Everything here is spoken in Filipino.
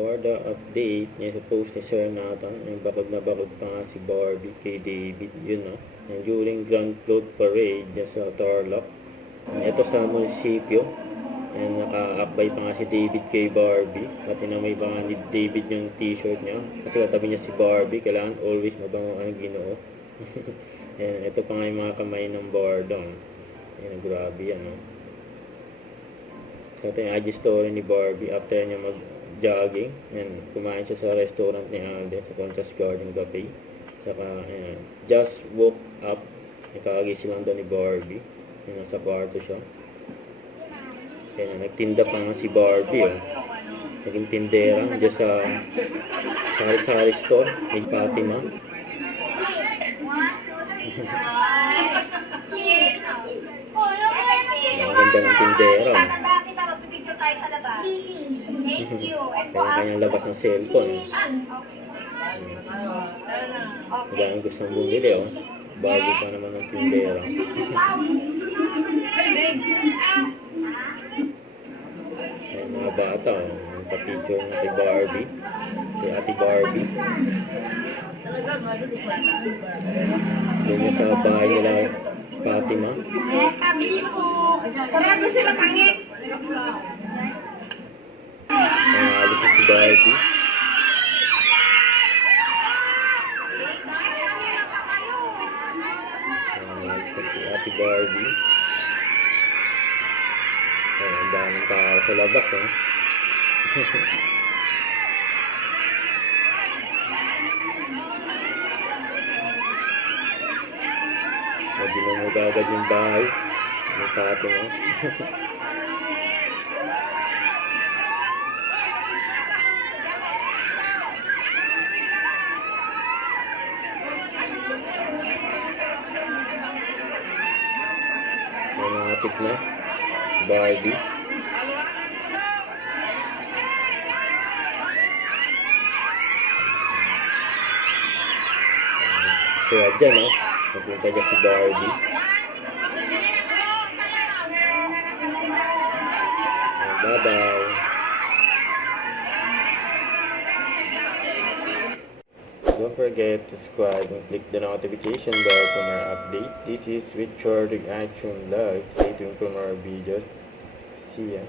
Barda update niya sa post ni Sir Nathan. Yung bakod na bakod pa nga si Barbie kay David. Yun, no? And during Grand Float Parade niya sa Tarlac. Ito sa munisipyo. And naka-apply pa nga si David kay Barbie. Pati na may pa nga ni David yung t-shirt niya. Kasi katabi niya si Barbie. Kailangan always mabango ang Ginoo. And ito pa nga yung mga kamay ng Barda. Ayan, grabe yan, no? Ito yung IG story ni Barbie after niya mag-jogging and kumain siya sa restaurant ni Alden sa Contrast Garden Cafe. Saka, ayan, just woke up, nakagising lang doon ni Barbie. Ayan, nasa kwarto siya. Ayan, nagtinda pa nga si Barbie, oh. Naging tindera dyan sa sari-sari store ni Fatima. Ang ganda ng tindera, oh. Kanya-kanyang labas ng cellphone. Magandang gustong bumili, oh. Bago pa naman ng tindera. Ayan, mga bata, oh. Nagpa-picture na kay Barbie. Kay Ate Barbie. Doon niya sa bahay nila Fatima. Sarado sila pangit. Alis na si Barbie. Alis na si Ate Barbie. Ang daming tao sa labas, oh. Ginamog agad yung bahay ng Fatima. Nangatid na si Barbie. Kaya dyan, oh. Napunta dyan si Barbie. Bye-bye. Don't forget to subscribe and click the notification bell for more updates. This is Richard Action Live. Stay tuned for more videos. See ya.